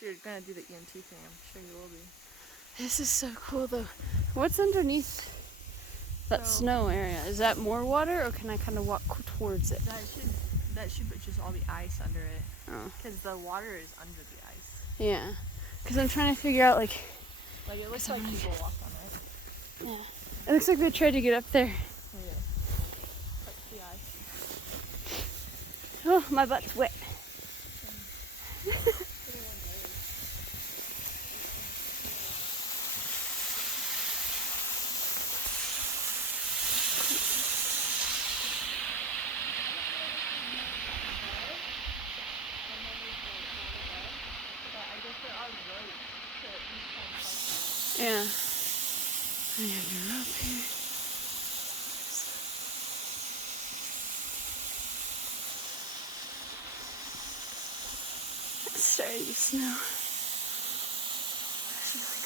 You're gonna do the EMT thing, I'm sure you will be. This is so cool though. What's underneath that So- snow area? Is that more water or can I kind of walk towards it? That should be just all the ice under it. Oh. Because the water is under the ice. Yeah. Because I'm trying to figure out like, Like it looks like people walk on it. yeah. It looks like they tried to get up there. Oh yeah. Touch the ice. Oh, my butt's wet. Yeah. I have your rope here. It's starting to snow. It's really